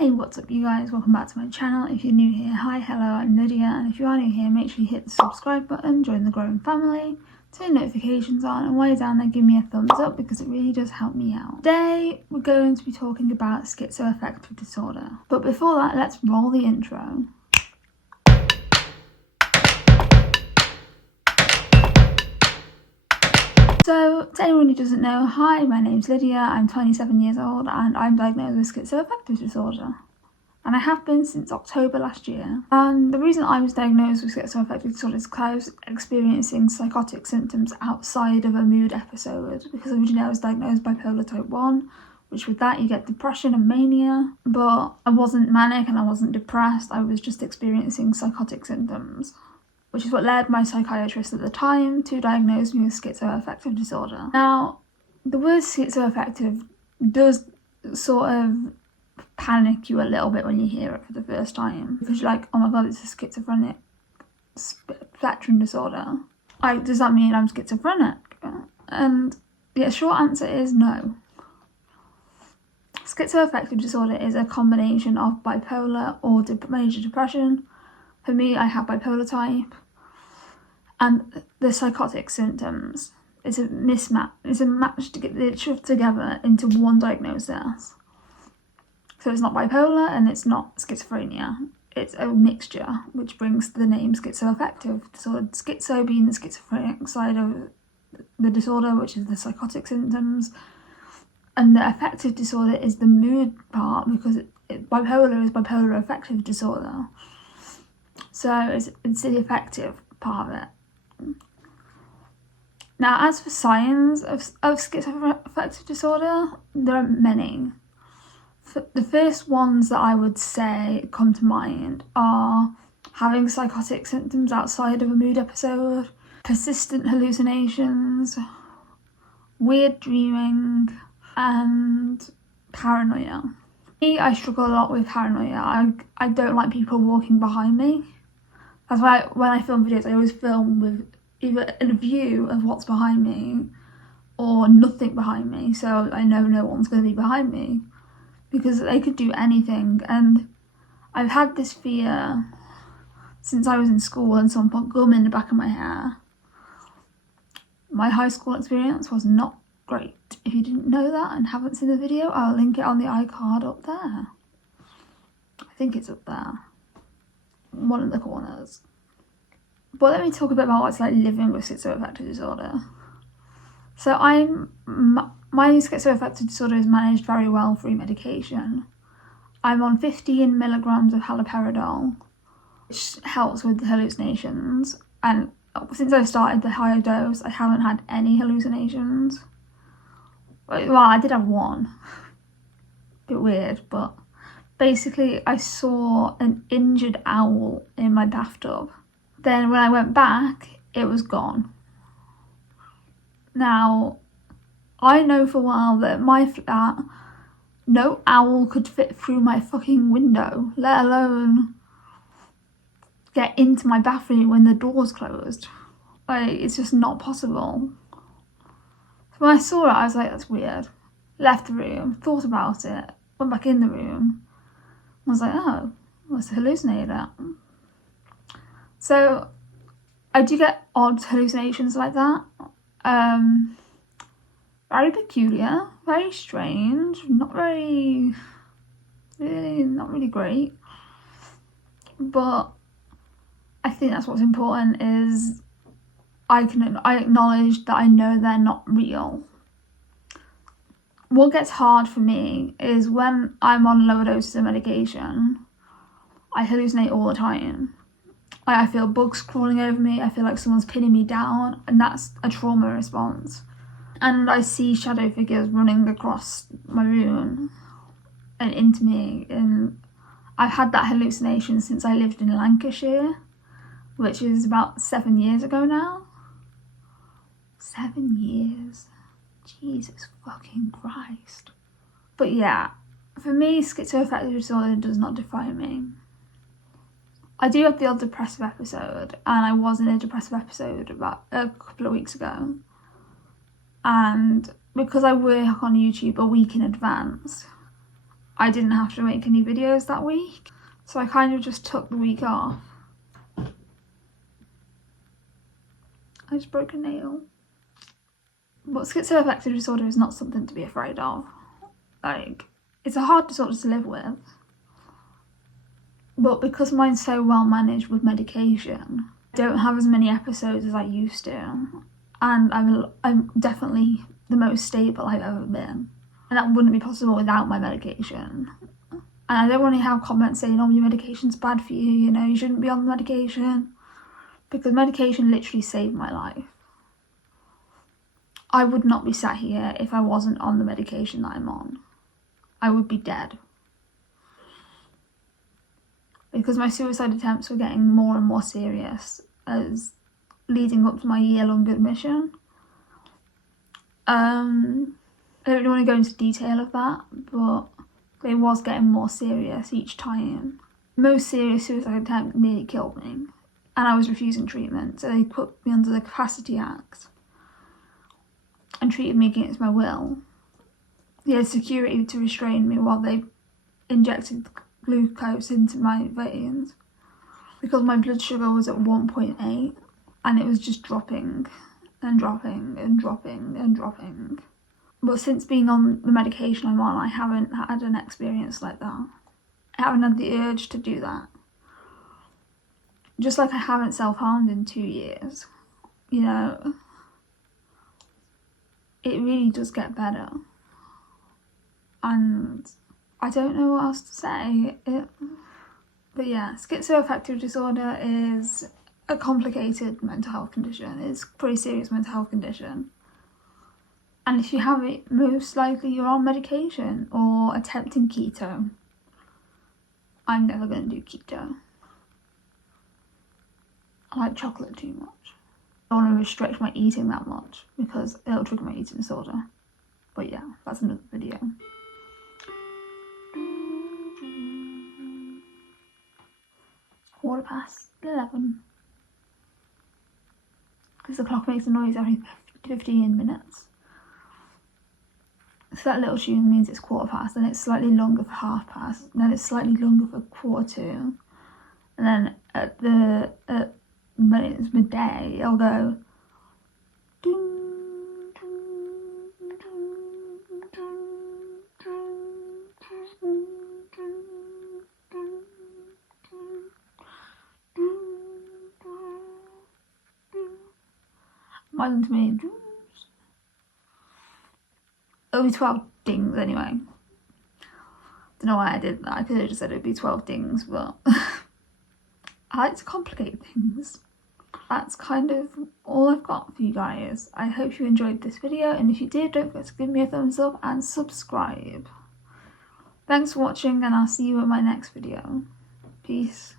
Hey, what's up you guys? Welcome back to my channel. If you're new here, hi, hello, I'm Lydia, and if you are new here, make sure you hit the subscribe button, join the growing family, turn notifications on, and while you're down there, give me a thumbs up because it really does help me out. Today, we're going to be talking about schizoaffective disorder. But before that, let's roll the intro. So, to anyone who doesn't know, hi, my name's Lydia, I'm 27 years old, and I'm diagnosed with schizoaffective disorder. And I have been since October last year. And the reason I was diagnosed with schizoaffective disorder is because I was experiencing psychotic symptoms outside of a mood episode. Because originally I was diagnosed bipolar type 1, which with that you get depression and mania. But I wasn't manic and I wasn't depressed, I was just experiencing psychotic symptoms, which is what led my psychiatrist at the time to diagnose me with schizoaffective disorder. Now, the word schizoaffective does sort of panic you a little bit when you hear it for the first time, because you're like, oh my god, it's a schizophrenic spectrum disorder. Does that mean I'm schizophrenic? And the short answer is no. Schizoaffective disorder is a combination of bipolar or major depression. For me, I have bipolar type, and the psychotic symptoms. It's a mismatch. It's a match to get it shoved together into one diagnosis. So it's not bipolar and it's not schizophrenia. It's a mixture, which brings the name schizoaffective disorder. Schizo being the schizophrenic side of the disorder, which is the psychotic symptoms, and the affective disorder is the mood part, because bipolar is bipolar affective disorder. So it's the affective part of it. Now, as for signs of schizoaffective disorder, there are many. The first ones that I would say come to mind are having psychotic symptoms outside of a mood episode, persistent hallucinations, weird dreaming, and paranoia. I struggle a lot with paranoia. I don't like people walking behind me. That's why when I film videos, I always film with either a view of what's behind me or nothing behind me, so I know no one's going to be behind me, because they could do anything. And I've had this fear since I was in school and someone put gum in the back of my hair. My high school experience was not great. If you didn't know that and haven't seen the video, I'll link it on the iCard up there. I think it's up there, one of the corners. But let me talk a bit about what it's like living with schizoaffective disorder. So my schizoaffective disorder is managed very well through medication. I'm on 15 milligrams of haloperidol, which helps with the hallucinations. And since I started the higher dose, I haven't had any hallucinations. Well, I did have one. Bit weird, but basically I saw an injured owl in my bathtub. Then when I went back, it was gone. Now, I know for a while that my flat, no owl could fit through my fucking window, let alone get into my bathroom when the door's closed. Like, it's just not possible. So when I saw it, I was like, that's weird. Left the room, thought about it, went back in the room. I was like, oh, I must have hallucinated it. So I do get odd hallucinations like that. Very peculiar, very strange, not really great. But I think that's what's important, is I acknowledge that I know they're not real. What gets hard for me is when I'm on lower doses of medication, I hallucinate all the time. I feel bugs crawling over me, I feel like someone's pinning me down, and that's a trauma response. And I see shadow figures running across my room and into me, and I've had that hallucination since I lived in Lancashire, which is about 7 years ago now. 7 years. Jesus fucking Christ. But yeah, for me, schizoaffective disorder does not define me. I do have the odd depressive episode, and I was in a depressive episode about a couple of weeks ago. And because I work on YouTube a week in advance, I didn't have to make any videos that week, so I kind of just took the week off. I just broke a nail. But schizoaffective disorder is not something to be afraid of. Like, it's a hard disorder to live with. But because mine's so well managed with medication, I don't have as many episodes as I used to. And I'm definitely the most stable I've ever been. And that wouldn't be possible without my medication. And I don't want to have comments saying, oh, your medication's bad for you, you know, you shouldn't be on the medication. Because medication literally saved my life. I would not be sat here if I wasn't on the medication that I'm on. I would be dead. Because my suicide attempts were getting more and more serious as leading up to my year-long admission. I don't really want to go into detail of that, but it was getting more serious each time. The most serious suicide attempt nearly killed me, and I was refusing treatment, so they put me under the Capacity Act and treated me against my will. They had security to restrain me while they injected glucose into my veins, because my blood sugar was at 1.8 and it was just dropping and dropping and dropping and dropping. But since being on the medication I'm on, I haven't had an experience like that. I haven't had the urge to do that. Just like I haven't self-harmed in 2 years. You know, it really does get better. And I don't know what else to say. But yeah, schizoaffective disorder is a complicated mental health condition. It's a pretty serious mental health condition. And if you have it, most likely you're on medication or attempting keto. I'm never going to do keto. I like chocolate too much. I don't want to restrict my eating that much because it'll trigger my eating disorder. But yeah, that's another video. It's 11:15. Because the clock makes a noise every 15 minutes. So that little tune means it's 15:15, then it's slightly longer for past, then it's slightly longer for 1:45, and then when it's midday, it'll go ding, ding, ding, ding, to me. It'll be 12 dings anyway. Don't know why I did that. I could have just said it'd be 12 dings, but I like to complicate things. That's kind of all I've got for you guys. I hope you enjoyed this video, and if you did, don't forget to give me a thumbs up and subscribe. Thanks for watching, and I'll see you in my next video. Peace.